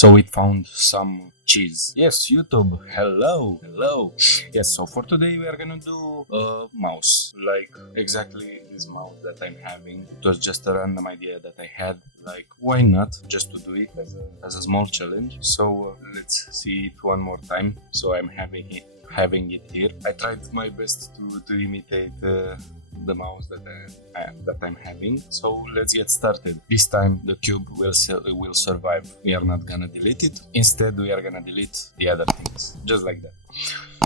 So it found some cheese. Yes, YouTube, hello. Yes, so for today we are gonna do a mouse, like exactly this mouse that I'm having. It was just a random idea that I had, like why not, just to do it as a small challenge. So let's see it one more time. So I'm having it here. I tried my best to imitate the mouse that I'm having. So let's get started. This time the cube will survive. We are not gonna delete it. Instead, we are gonna delete the other things, just like that.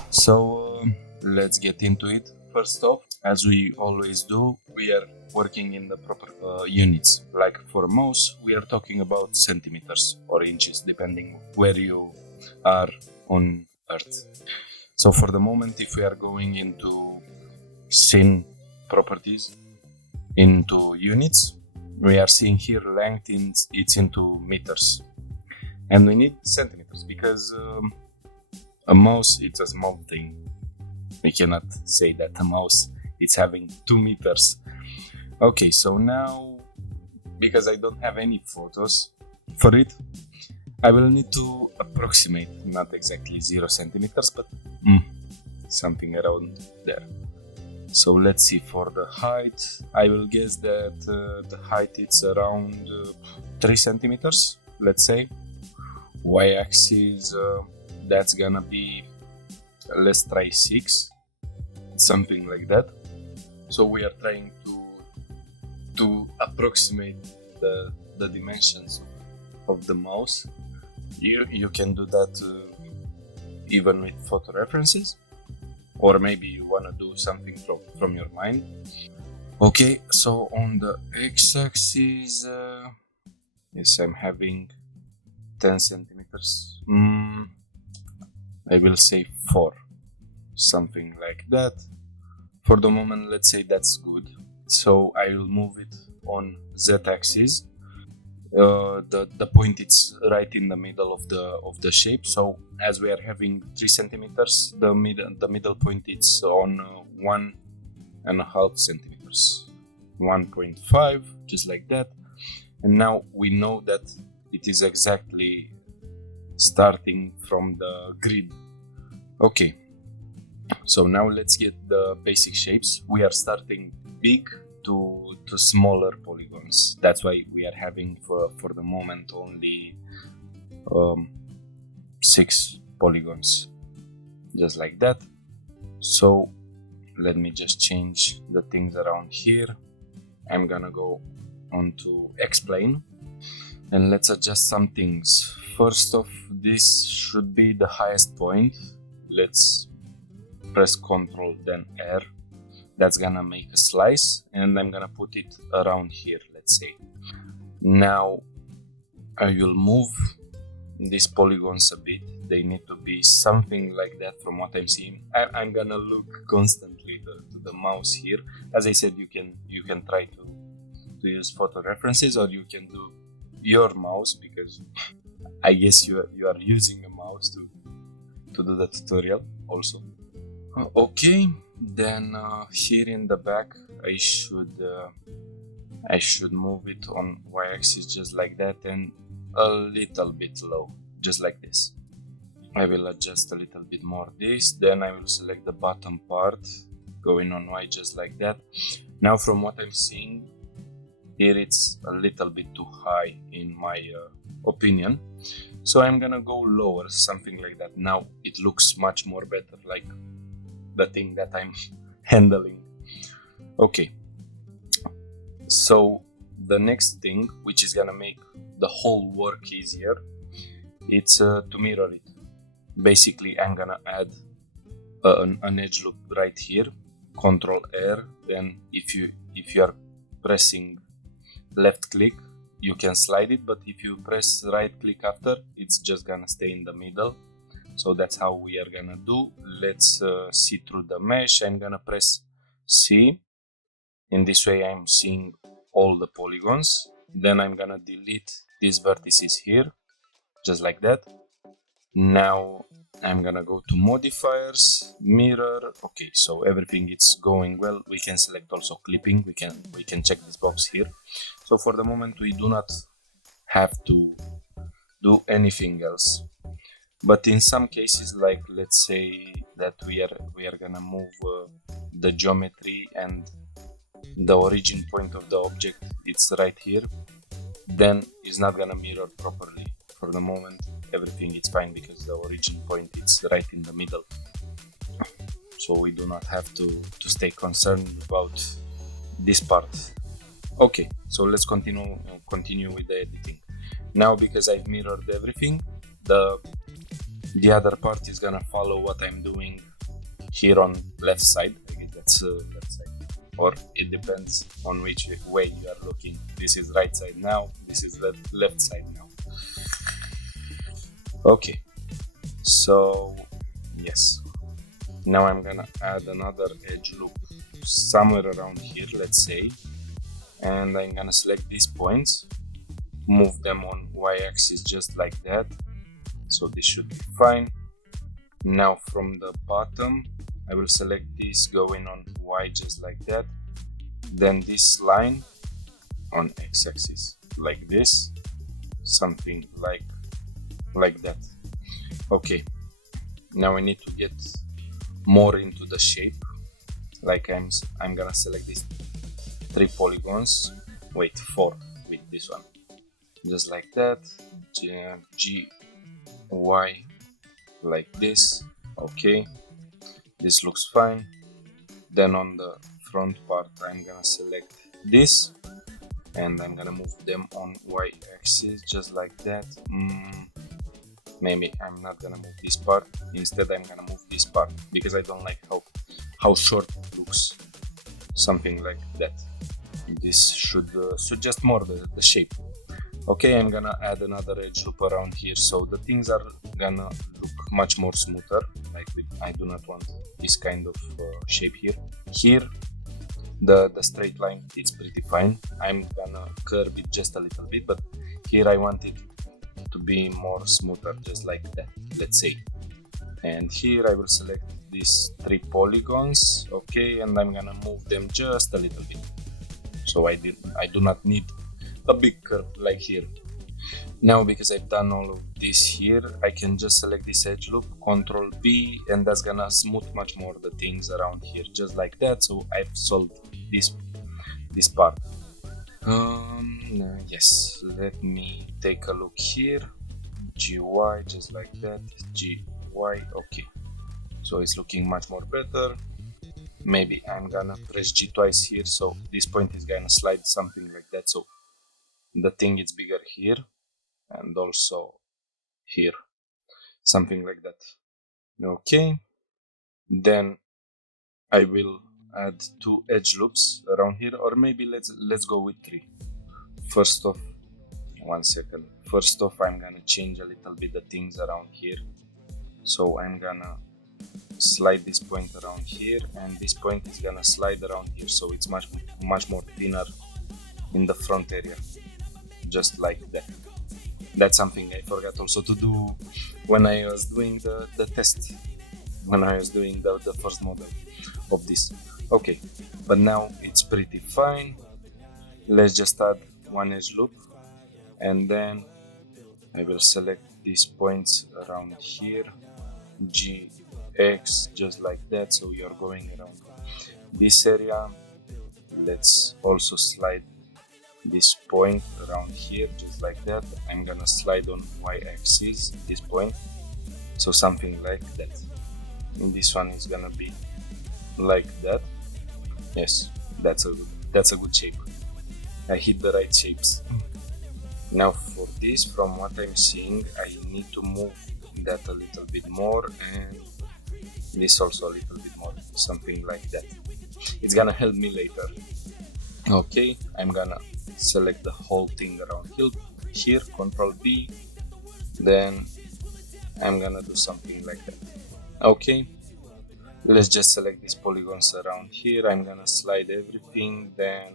So let's get into it. First off, as we always do, we are working in the proper units. Like for mouse, we are talking about centimeters or inches, depending where you are on Earth. So for the moment, if we are going into scene properties, into units, we are seeing here length, it's into meters. And we need centimeters because a mouse, it's a small thing. We cannot say that a mouse is having 2 meters. Okay, so now, because I don't have any photos for it, I will need to approximate, not exactly 0 centimeters, but something around there. So let's see, for the height, I will guess that the height is around 3 centimeters, let's say. Y-axis, that's gonna be, let's try 6, something like that. So we are trying to approximate the dimensions of the mouse. You can do that even with photo references, or maybe you want to do something from your mind. Okay, so on the x-axis, yes, I'm having 10 centimeters. I will say 4, something like that. For the moment, let's say that's good. So I will move it on z-axis. The point is right in the middle of the shape. So as we are having 3 centimeters, the middle point is on 1.5 centimeters, 1.5, just like that. And now we know that it is exactly starting from the grid. Okay, so now let's get the basic shapes. We are starting big to smaller polygons. That's why we are having for the moment only 6 polygons, just like that. So let me just change the things around here. I'm gonna go on to explain and let's adjust some things. First off, this should be the highest point. Let's press Ctrl then R. That's gonna make a slice and I'm gonna put it around here, let's say. Now I will move these polygons a bit. They need to be something like that from what I'm seeing. I'm gonna look constantly to the mouse here. As I said, you can try to use photo references, or you can do your mouse, because I guess you are using a mouse to do the tutorial also. Okay, then here in the back I should move it on y-axis just like that, and a little bit low, just like this. I will adjust a little bit more this, then I will select the bottom part going on y just like that. Now from what I'm seeing here, it's a little bit too high in my opinion, so I'm gonna go lower, something like that. Now it looks much more better, like the thing that I'm handling. Okay, so the next thing, which is gonna make the whole work easier, it's to mirror it. Basically, I'm gonna add an edge loop right here. Ctrl R. Then if you are pressing left click, you can slide it, but if you press right click after, it's just gonna stay in the middle. So that's how we are gonna do. Let's see through the mesh. I'm gonna press C. In this way I'm seeing all the polygons. Then I'm gonna delete these vertices here, just like that. Now I'm gonna go to modifiers, mirror. Okay, so everything is going well. We can select also clipping. We can check this box here. So for the moment we do not have to do anything else. But in some cases, like let's say that we are gonna move the geometry and the origin point of the object, it's right here, then it's not gonna mirror properly. For the moment, everything is fine because the origin point is right in the middle. So we do not have to stay concerned about this part. Okay, so let's continue with the editing. Now, because I've mirrored everything, the other part is gonna follow what I'm doing here on left side. I guess that's left side, or it depends on which way you are looking. This is right side now, this is left side now. Okay, so yes, now I'm gonna add another edge loop somewhere around here, let's say, and I'm gonna select these points, move them on y-axis just like that. So this should be fine. Now from the bottom, I will select this going on y just like that. Then this line on x-axis like this, something like that. Okay, now I need to get more into the shape. Like I'm gonna select these 3 polygons, wait, 4 with this one, just like that. G, Y, like this. Okay, this looks fine. Then on the front part, I'm gonna select this and I'm gonna move them on y-axis just like that. Maybe I'm not gonna move this part, instead I'm gonna move this part because I don't like how short it looks, something like that. This should suggest more the shape. Okay, I'm gonna add another edge loop around here, so the things are gonna look much more smoother. Like I do not want this kind of shape here. Here, the straight line, it's pretty fine. I'm gonna curve it just a little bit, but here I want it to be more smoother, just like that, let's say. And here I will select these 3 polygons, okay, and I'm gonna move them just a little bit. So I do not need a big curve like here. Now, because I've done all of this here, I can just select this edge loop, Ctrl B, and that's gonna smooth much more the things around here, just like that. So I've solved this part. Yes, let me take a look here. GY, just like that. GY, okay. So it's looking much more better. Maybe I'm gonna press G twice here, so this point is gonna slide something like that. So the thing is bigger here and also here, something like that. Okay, then I will add 2 edge loops around here, or maybe let's go with 3. First off, I'm gonna change a little bit the things around here. So I'm gonna slide this point around here, and this point is gonna slide around here, so it's much more thinner in the front area, just like that. That's something I forgot also to do when I was doing the test, when I was doing the first model of this. Okay, but now it's pretty fine. Let's just add 1 edge loop, and then I will select these points around here, G, X, just like that. So you're going around this area. Let's also slide this point around here, just like that. I'm gonna slide on y-axis this point, so something like that. And this one is gonna be like that. Yes, that's a good shape. I hit the right shapes. Now for this, from what I'm seeing, I need to move that a little bit more, and this also a little bit more, something like that. It's gonna help me later. Okay, I'm gonna select the whole thing around here, Ctrl B, then I'm gonna do something like that. Okay, let's just select these polygons around here. I'm gonna slide everything, then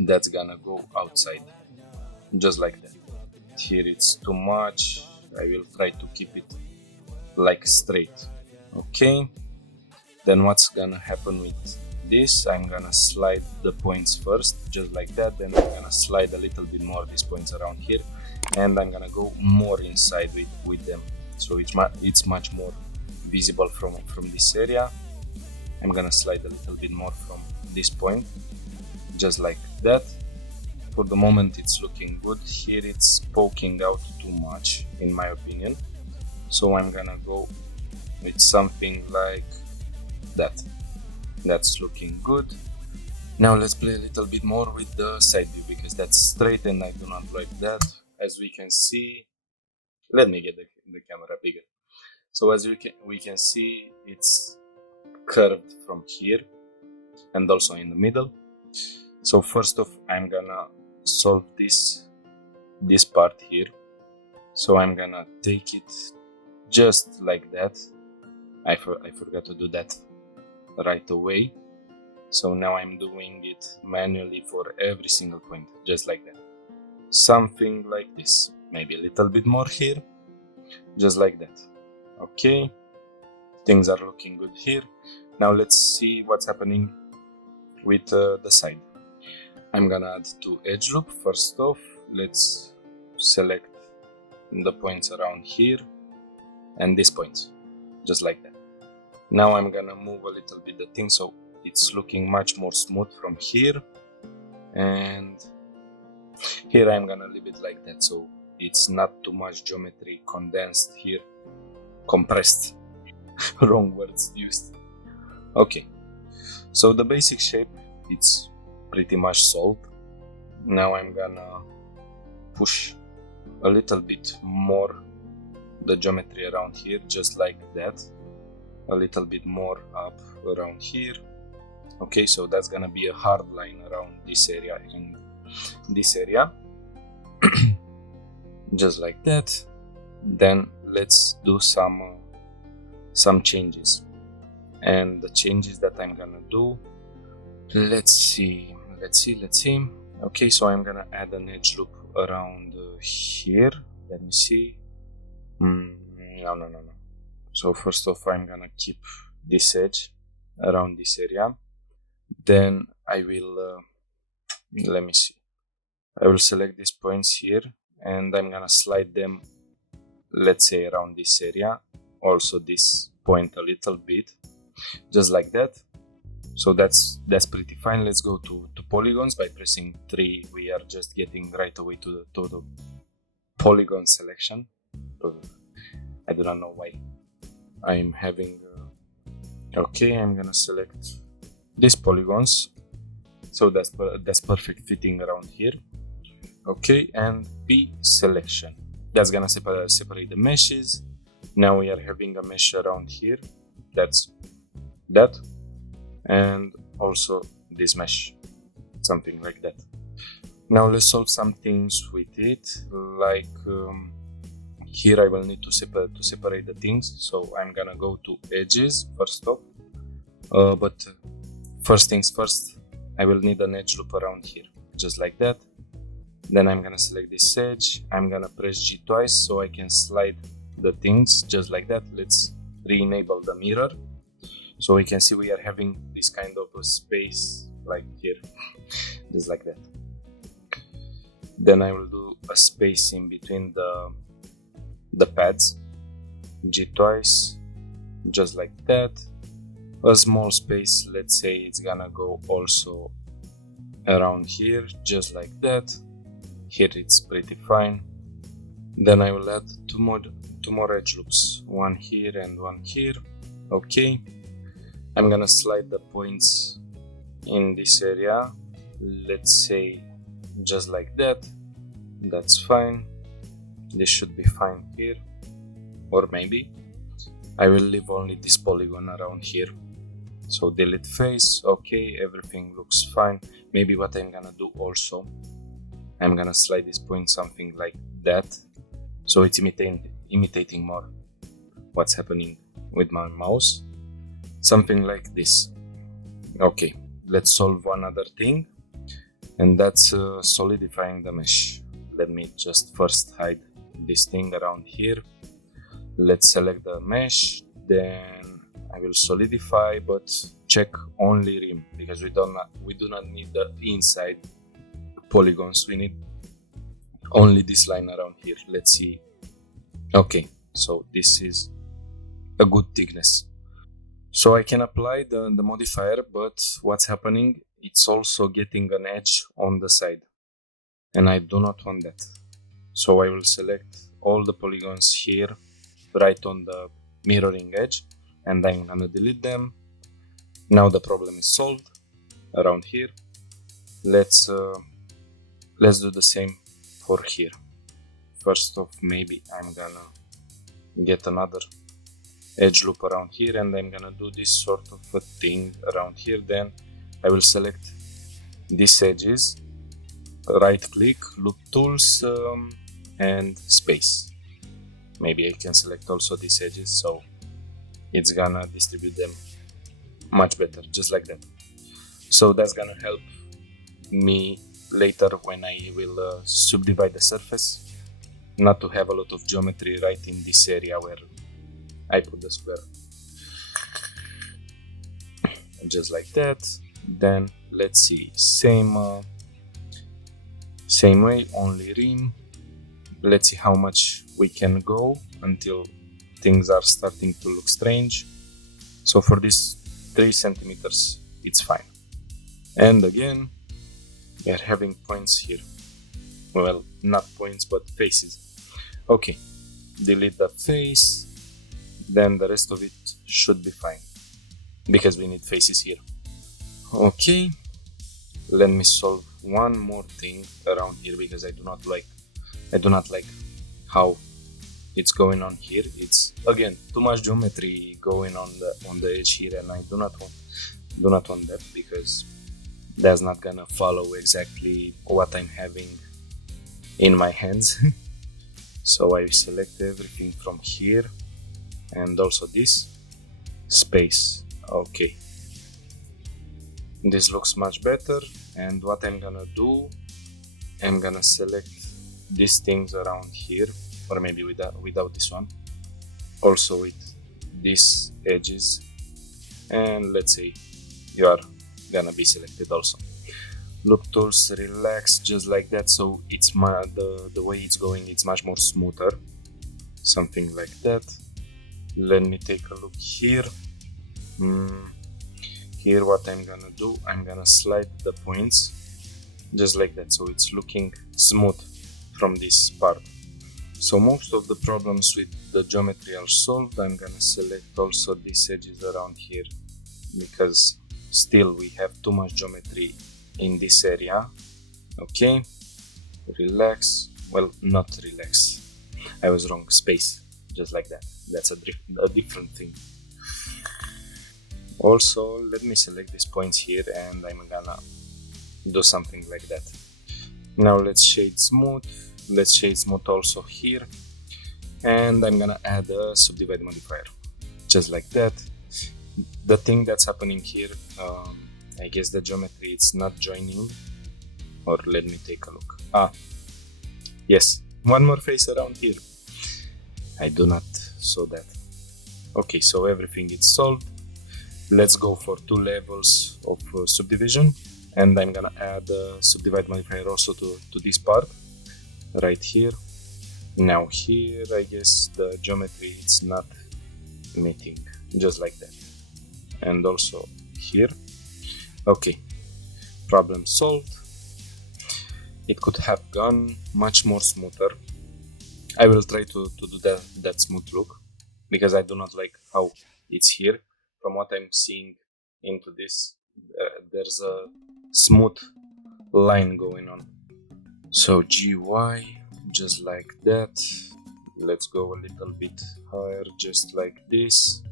that's gonna go outside, just like that. Here it's too much, I will try to keep it like straight. Okay, then what's gonna happen with this. I'm gonna slide the points first, just like that. Then I'm gonna slide a little bit more these points around here, and I'm gonna go more inside with them, so it's much more visible from this area. I'm gonna slide a little bit more from this point, just like that. For the moment it's looking good. Here it's poking out too much in my opinion, so I'm gonna go with something like that. That's looking good. Now let's play a little bit more with the side view, because that's straight and I do not like that. As we can see, let me get the camera bigger. So as we can see, it's curved from here and also in the middle. So first off, I'm gonna solve this part here. So I'm gonna take it just like that. I forgot to do that right away. So now I'm doing it manually for every single point, just like that. Something like this, maybe a little bit more here, just like that. Okay, things are looking good here. Now let's see what's happening with the side. I'm gonna add 2 edge loop. First off, let's select the points around here and these points, just like that. Now I'm gonna move a little bit the thing so it's looking much more smooth from here, and here I'm gonna leave it like that, so it's not too much geometry condensed here, compressed. Wrong words used. Okay, so the basic shape, it's pretty much solved. Now I'm gonna push a little bit more the geometry around here, just like that. A little bit more up around here. Okay, so that's gonna be a hard line around this area and this area. Just like that. Then let's do some changes, and the changes that I'm gonna do, let's see. Okay, so I'm gonna add an edge loop around here. Let me see. No. So first off, I'm gonna keep this edge around this area. Then I will let me see. I will select these points here, and I'm gonna slide them, let's say, around this area. Also this point a little bit, just like that. So that's pretty fine. Let's go to polygons. By pressing 3, we are just getting right away to the total polygon selection. I do not know why I'm having okay, I'm gonna select these polygons, so that's perfect fitting around here. Okay, and P selection, that's gonna separate the meshes. Now we are having a mesh around here, that's that, and also this mesh, something like that. Now let's solve some things with it, like here I will need to separate the things, so I'm gonna go to edges first off, but first things first, I will need an edge loop around here, just like that. Then I'm gonna select this edge, I'm gonna press G twice so I can slide the things, just like that. Let's re-enable the mirror, so we can see we are having this kind of a space like here, just like that. Then I will do a space in between the pads, G twice, just like that. A small space, let's say it's gonna go also around here, just like that. Here it's pretty fine. Then I will add two more edge loops, one here and one here. Okay, I'm gonna slide the points in this area, let's say just like that. That's fine. This should be fine here, or maybe I will leave only this polygon around here. So delete face. Okay, everything looks fine. Maybe what I'm gonna do also, I'm gonna slide this point something like that, so it's imitating more what's happening with my mouse, something like this. Okay, let's solve one other thing, and that's solidifying the mesh. Let me just first hide this thing around here. Let's select the mesh, then I will solidify, but check only rim, because we do not need the inside polygons. We need only this line around here. Let's see. Okay, so this is a good thickness. So I can apply the modifier, but what's happening, it's also getting an edge on the side, and I do not want that. So I will select all the polygons here right on the mirroring edge, and I'm gonna delete them. Now the problem is solved around here. Let's do the same for here. First off, maybe I'm gonna get another edge loop around here, and I'm gonna do this sort of a thing around here. Then I will select these edges, right click, loop tools, and space. Maybe I can select also these edges, so it's gonna distribute them much better, just like that. So that's gonna help me later when I will subdivide the surface, not to have a lot of geometry right in this area where I put the square. Just like that. Then let's see, same way, only rim. Let's see how much we can go until things are starting to look strange. So for this 3 centimeters, it's fine. And again, we are having points here. Well, not points, but faces. Okay, delete the face, then the rest of it should be fine, because we need faces here. Okay, let me solve one more thing around here, because I do not like how it's going on here. It's again too much geometry going on the edge here, and I do not want that, because that's not gonna follow exactly what I'm having in my hands. So I select everything from here, and also this space. Okay, this looks much better. And what I'm gonna do, I'm gonna select these things around here, or maybe without this one, also with these edges, and let's say you are gonna be selected also. Loop tools, relax, just like that. So it's the way it's going, it's much more smoother, something like that. Let me take a look here. Here what I'm gonna do, I'm gonna slide the points just like that, so it's looking smooth from this part. So most of the problems with the geometry are solved. I'm gonna select also these edges around here, because still we have too much geometry in this area. Okay, relax, well, not relax, I was wrong, space, just like that. That's a different thing. Also, let me select these points here, and I'm gonna do something like that. Now let's shade smooth. Let's shade smooth also here, and I'm gonna add a subdivide modifier, just like that. The thing that's happening here, I guess the geometry it's not joining, or let me take a look. Yes, one more face around here. I do not saw that. Okay, so everything is solved. Let's go for 2 levels of subdivision, and I'm gonna add a subdivide modifier also to this part right here. Now here, I guess the geometry it's not meeting, just like that, and also here. Okay, problem solved. It could have gone much more smoother. I will try to do that smooth look, because I do not like how it's here. From what I'm seeing into this, there's a smooth line going on. So GY, just like that. Let's go a little bit higher, just like this.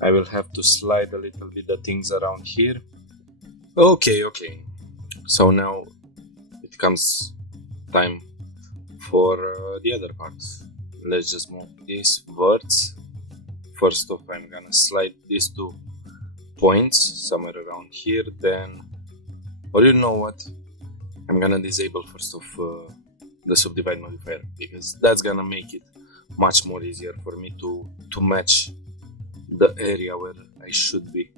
I will have to slide a little bit the things around here. Okay. So now it comes time for the other part. Let's just move these words. First off, I'm gonna slide these 2 points somewhere around here. Then, or you know what? I'm gonna disable first off the subdivide modifier, because that's gonna make it much more easier for me to match the area where I should be.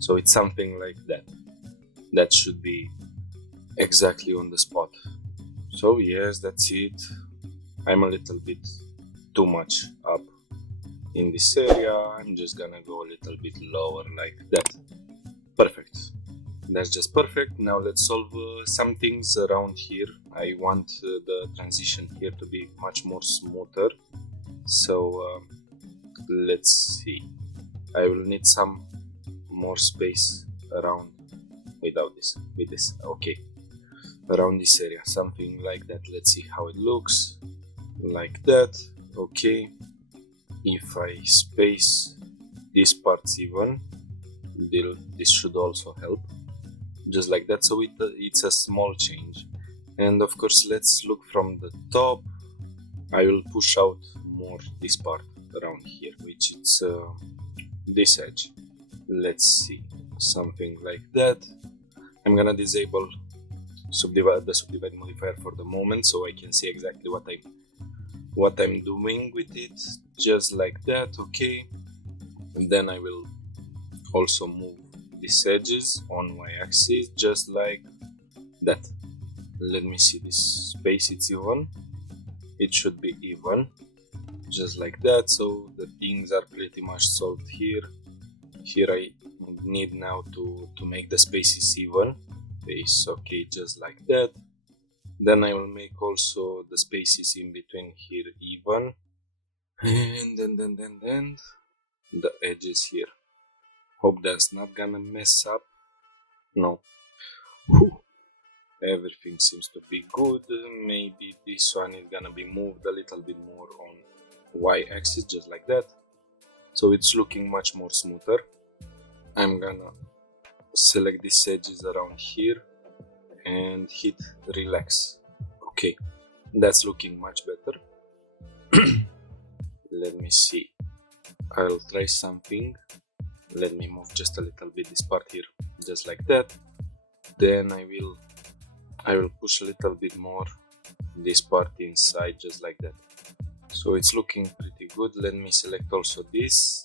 So it's something like that. That should be exactly on the spot. So yes, that's it. I'm a little bit too much up in this area. I'm just gonna go a little bit lower like that. Perfect. That's just perfect. Now let's solve some things around here. I want the transition here to be much more smoother. So let's see. I will need some more space around with this. Okay, around this area, something like that. Let's see how it looks. Like that. Okay. If I space these parts even, this should also help. Just like that. So it's a small change. And of course, let's look from the top. I will push out more this part around here, which is this edge. Let's see, something like that. I'm gonna disable the subdivide modifier for the moment, so I can see exactly what I'm doing with it. Just like that. Okay, and then I will also move these edges on y-axis, just like that. Let me see this space. It's even. It should be even, just like that. So the things are pretty much solved here. Here I need now to make the spaces even. Okay, just like that. Then I will make also the spaces in between here even, and then the edges here. Hope that's not gonna mess up. No. Whew. Everything seems to be good. Maybe this one is gonna be moved a little bit more on y-axis, just like that. So it's looking much more smoother. I'm gonna select these edges around here and hit relax. Okay, that's looking much better. Let me see. I'll try something. Let me move just a little bit this part here, just like that. Then I will push a little bit more this part inside, just like that. So it's looking pretty good. Let me select also this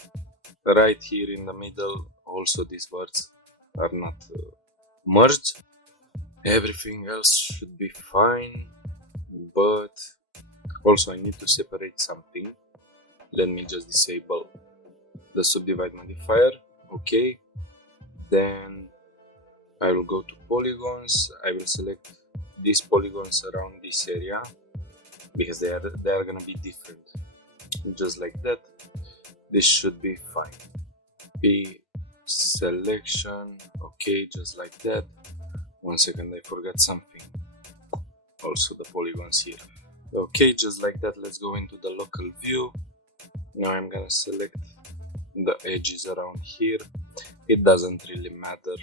right here in the middle. Also these words are not merged. Everything else should be fine, but also I need to separate something. Let me just disable the subdivide modifier. Okay, then I will go to polygons. I will select these polygons around this area because they are gonna be different, just like that. This should be fine. P selection. Okay, just like that. 1 second, I forgot something. Also the polygons here. Okay, just like that. Let's go into the local view. Now I'm gonna select the edges around here. It doesn't really matter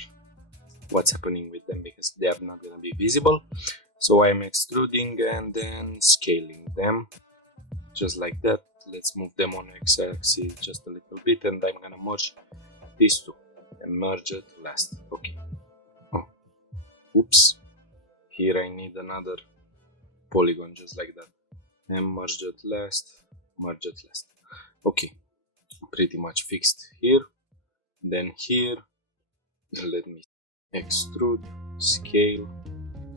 what's happening with them because they are not gonna be visible. So I'm extruding and then scaling them, just like that. Let's move them on x-axis just a little bit, and I'm gonna merge these two and merge it last. Okay. Oh, oops. Here I need another polygon, just like that. And merge it last, merge it last. Okay, pretty much fixed here. Then here, let me extrude, scale,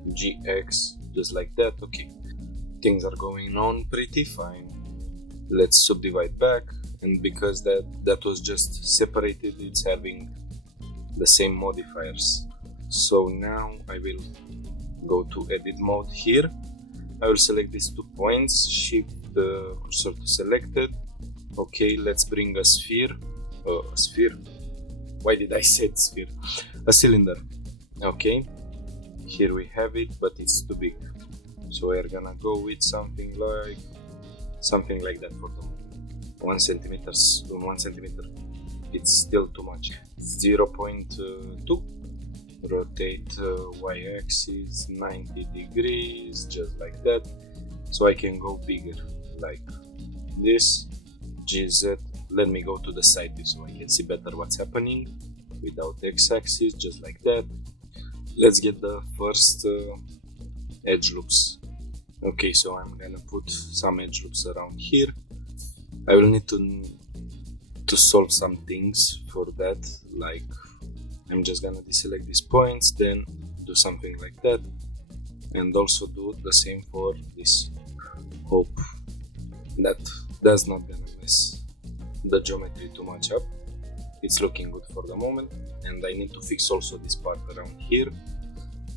GX, just like that. Okay, things are going on pretty fine. Let's subdivide back, and because that was just separated, it's having the same modifiers. So now I will go to edit mode here. I will select these 2 points, shift the cursor to selected. Okay, let's bring a sphere. A sphere. Why did I say sphere? A cylinder. Okay, here we have it, but it's too big. So we're gonna go with something like that for the moment. 1 centimeter. It's still too much. 0.2. Rotate y-axis 90 degrees, just like that. So I can go bigger, like this. GZ. Let me go to the side view so I can see better what's happening without x-axis, just like that. Let's get the first edge loops. Okay, so I'm gonna put some edge loops around here. I will need to solve some things for that, like I'm just gonna deselect these points, then do something like that, and also do the same for this. Hope that that's not gonna mess the geometry too much up. It's looking good for the moment, and I need to fix also this part around here,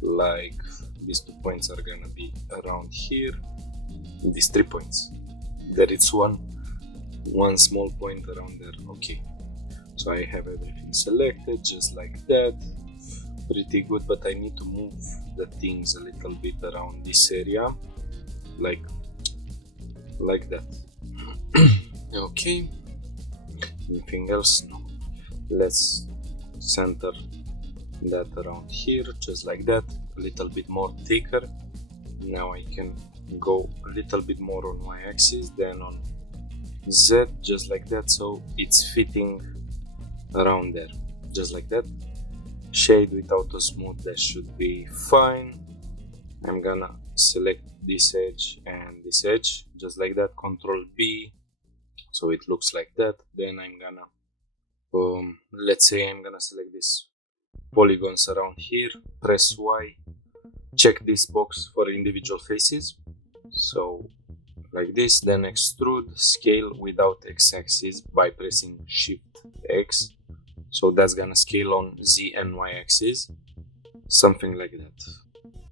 like these 2 points are gonna be around here, these 3 points. There is one small point around there. Okay, so I have everything selected just like that, pretty good, but I need to move the things a little bit around this area, like that. Okay, anything else? No. Let's center that around here just like that, a little bit more thicker. Now I can go a little bit more on y-axis than on z, just like that, so it's fitting around there, just like that. Shade with auto smooth, that should be fine. I'm gonna select this edge and this edge just like that, Control B, so it looks like that. Then I'm gonna let's say I'm gonna select this polygons around here, press Y, check this box for individual faces, so like this, then extrude, scale without x-axis by pressing Shift X, so that's gonna scale on Z and Y axis, something like that.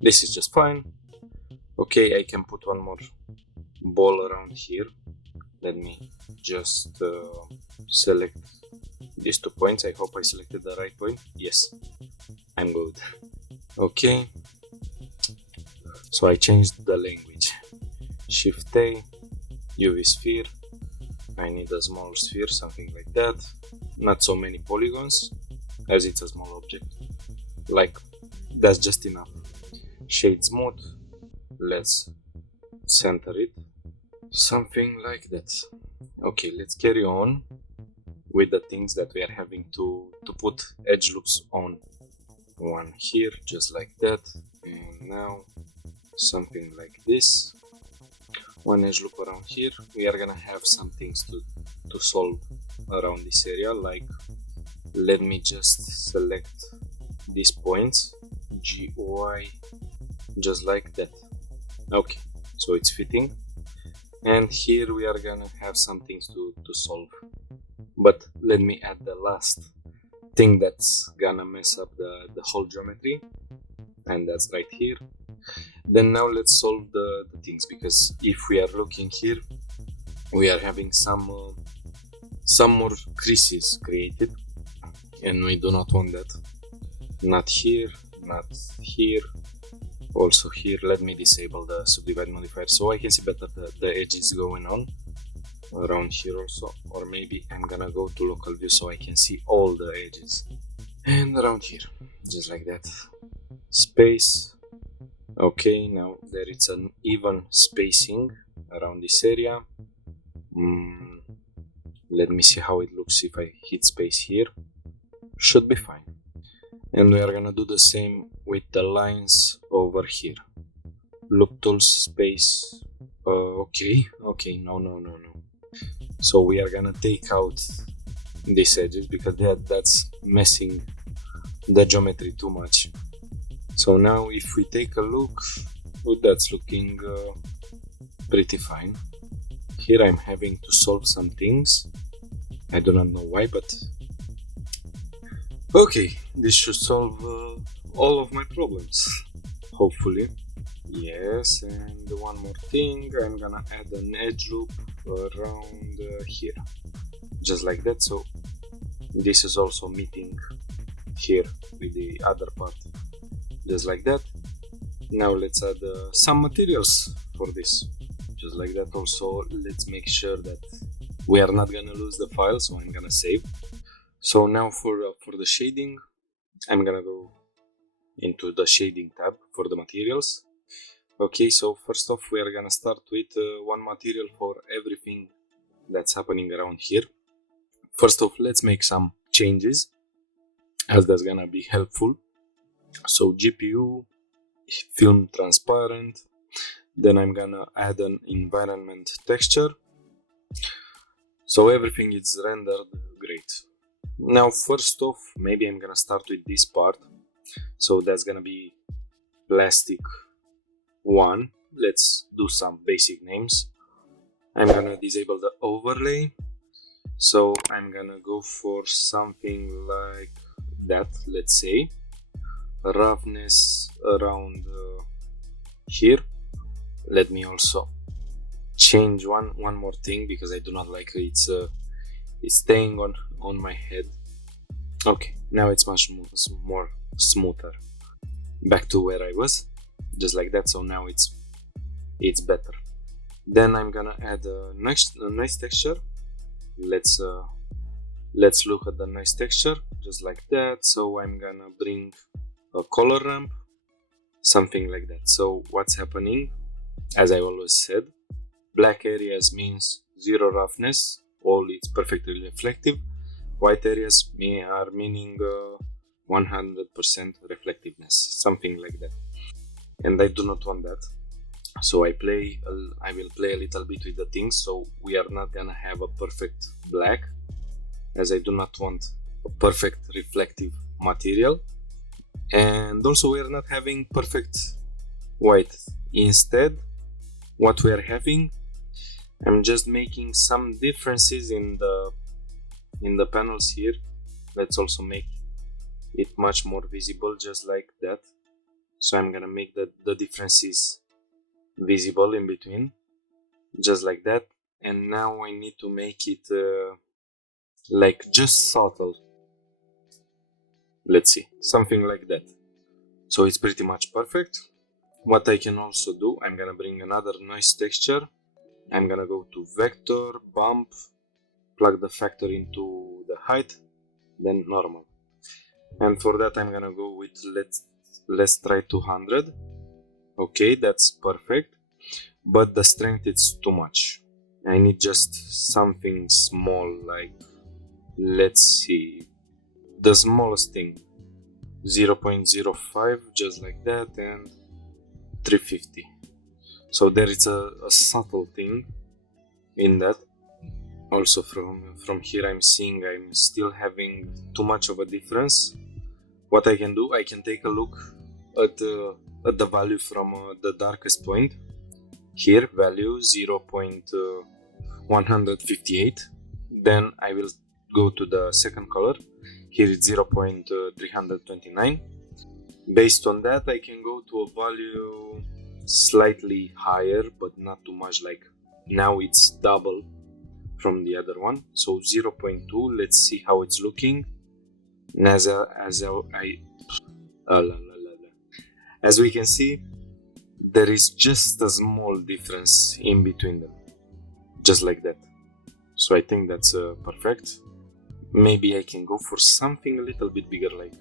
This is just fine. Okay, I can put one more ball around here. Let me just select these 2 points. I hope I selected the right point. Yes, I'm good. Okay, so I changed the language. Shift A, UV sphere. I need a small sphere, something like that. Not so many polygons, as it's a small object. Like, that's just enough. Shade smooth. Let's center it. Something like that. Okay, let's carry on with the things that we are having to put edge loops on. One here, just like that. And now something like this. One edge loop around here. We are gonna have some things to solve around this area, like let me just select these points, GY, just like that. Okay, so it's fitting, and here we are gonna have some things to solve, but let me add the last thing that's gonna mess up the whole geometry, and that's right here. Then now let's solve the things, because if we are looking here, we are having some more creases created, and we do not want that. Not here, not here, also here. Let me disable the subdivide modifier so I can see better the edges going on around here also, or maybe I'm gonna go to local view so I can see all the edges, and around here, just like that. Space. Okay, now there is an even spacing around this area. Let me see how it looks if I hit space here. Should be fine. And we are gonna do the same with the lines over here. Loop tools, space. Okay, no. So we are gonna take out these edges because that's messing the geometry too much. So now if we take a look, that's looking pretty fine. Here I'm having to solve some things. I do not know why, but okay, this should solve all of my problems, hopefully. Yes, and one more thing, I'm gonna add an edge loop around here, just like that, so this is also meeting here with the other part, just like that. Now let's add some materials for this, just like that. Also, let's make sure that we are not gonna lose the file, so I'm gonna save. So now for the shading, I'm gonna go into the shading tab for the materials. Okay, so first off, we are gonna start with one material for everything that's happening around here. First off, let's make some changes, as that's gonna be helpful. So GPU, film transparent, then I'm gonna add an environment texture, so everything is rendered great. Now first off, maybe I'm gonna start with this part. So that's gonna be plastic 1. Let's do some basic names. I'm gonna disable the overlay. So I'm gonna go for something like that, let's say. Roughness around here. Let me also change one more thing because I do not like it's staying on my head. Okay, now it's much more smoother. Back to where I was, just like that. So now it's better. Then I'm gonna add a nice texture. Let's look at the nice texture, just like that. So I'm gonna bring a color ramp, something like that. So what's happening, as I always said, black areas means zero roughness, all it's perfectly reflective. White areas are meaning 100% reflectiveness, something like that. And I do not want that. So I will play a little bit with the things. So we are not gonna have a perfect black, as I do not want a perfect reflective material. And also we are not having perfect white. Instead, what we are having, I'm just making some differences in the panels here. Let's also make it much more visible, just like that. So I'm gonna make the differences visible in between, just like that. And now I need to make it like just subtle. Let's see, something like that. So it's pretty much perfect. What I can also do, I'm gonna bring another nice texture. I'm gonna go to vector, bump, plug the factor into the height, then normal. And for that I'm gonna go with let's try 200. Okay, that's perfect, but the strength is too much. I need just something small, like, let's see, the smallest thing, 0.05, just like that, and 350. So there is a subtle thing in that. Also from here I'm seeing I'm still having too much of a difference. What I can do, I can take a look at the value from the darkest point. Here, value 0.158. Then I will go to the second color. Here it's 0.329. Based on that, I can go to a value slightly higher, but not too much. Like now it's double from the other one. So 0.2. Let's see how it's looking. And as we can see, there is just a small difference in between them, just like that. So I think that's perfect. Maybe I can go for something a little bit bigger, like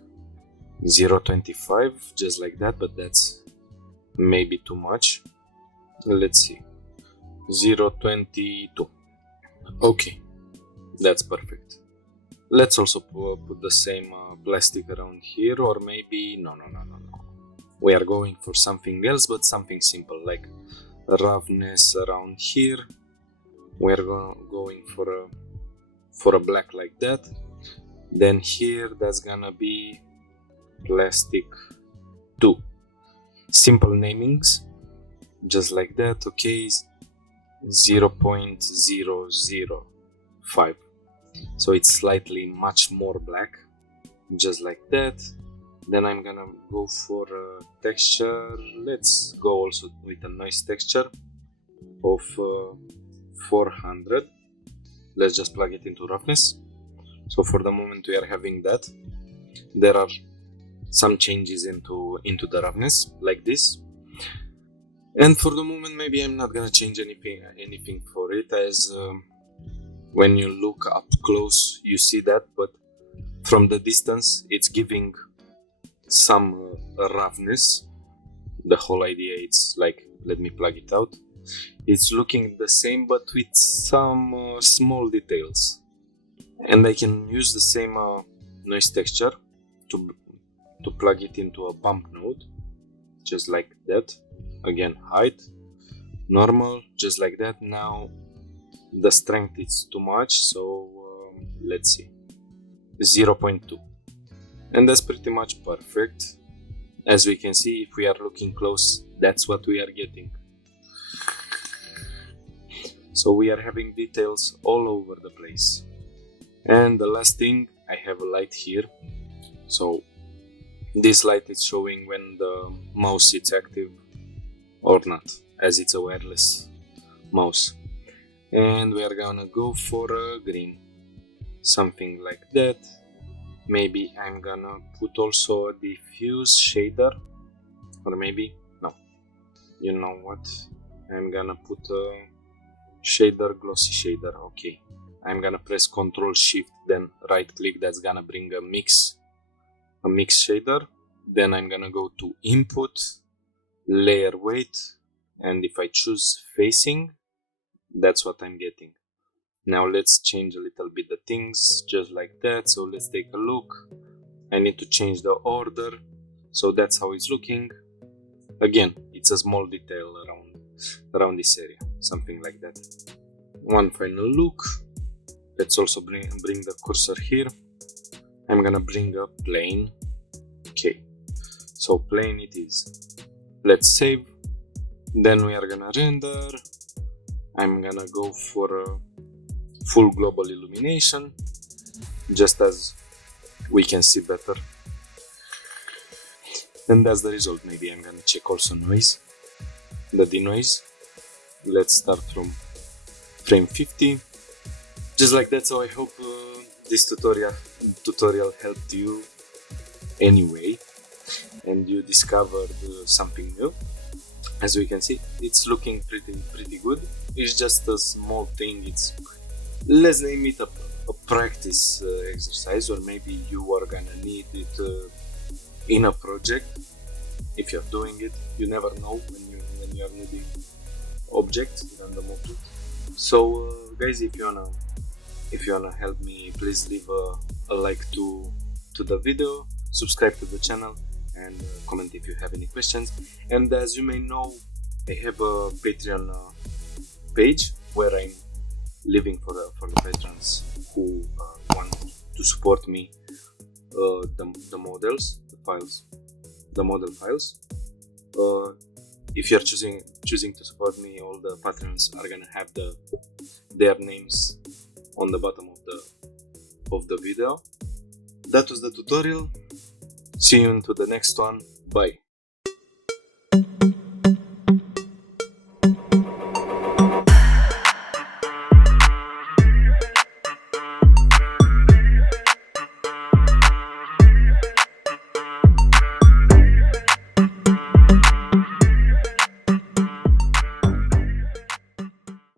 0.25, just like that, but that's maybe too much. Let's see, 0.22. Okay, that's perfect. Let's also put the same plastic around here, or maybe no. We are going for something else, but something simple, like roughness around here. We are going for a black like that. Then here that's gonna be plastic 2. Simple namings, just like that. Okay, 0.005. So it's slightly much more black, just like that. Then I'm gonna go for a texture. Let's go also with a nice texture of 400. Let's just plug it into roughness. So for the moment we are having that. There are some changes into the roughness, like this. And for the moment maybe I'm not gonna change anything for it, as when you look up close you see that, but from the distance it's giving some roughness. The whole idea, it's like, let me plug it out, it's looking the same but with some small details. And I can use the same noise texture to plug it into a bump node, just like that. Again, height, normal, just like that. Now the strength is too much, so let's see, 0.2, and that's pretty much perfect. As we can see, if we are looking close, that's what we are getting. So we are having details all over the place. And the last thing, I have a light here. So this light is showing when the mouse is active or not, as it's a wireless mouse. And we are gonna go for a green, something like that. Maybe I'm gonna put also a diffuse shader, or maybe no, you know what, I'm gonna put a shader, glossy shader. Okay, I'm gonna press Ctrl Shift, then right click. That's gonna bring a mix shader. Then I'm gonna go to input, layer weight, and if I choose facing, that's what I'm getting. Now let's change a little bit the things, just like that. So let's take a look. I need to change the order. So that's how it's looking. Again, it's a small detail around this area, something like that. One final look. Let's also bring the cursor here. I'm gonna bring a plane. Okay, so plane it is. Let's save. Then we are gonna render. I'm gonna go for a full global illumination, just as we can see better. And that's the result. Maybe I'm gonna check also noise, the denoise. Let's start from frame 50, just like that. So I hope this tutorial helped you anyway, and you discovered something new. As we can see, it's looking pretty good. It's just a small thing. It's, let's name it a practice exercise, or maybe you are gonna need it in a project. If you're doing it, you never know when you are needing objects in random objects. So guys, if you wanna help me, please leave a like to the video, subscribe to the channel, and comment if you have any questions. And as you may know, I have a Patreon page where I'm leaving for the patrons who want to support me, the models, the model files. If you're choosing to support me, all the patrons are gonna have their names on the bottom of the video. That was the tutorial. See you into the next one. Bye.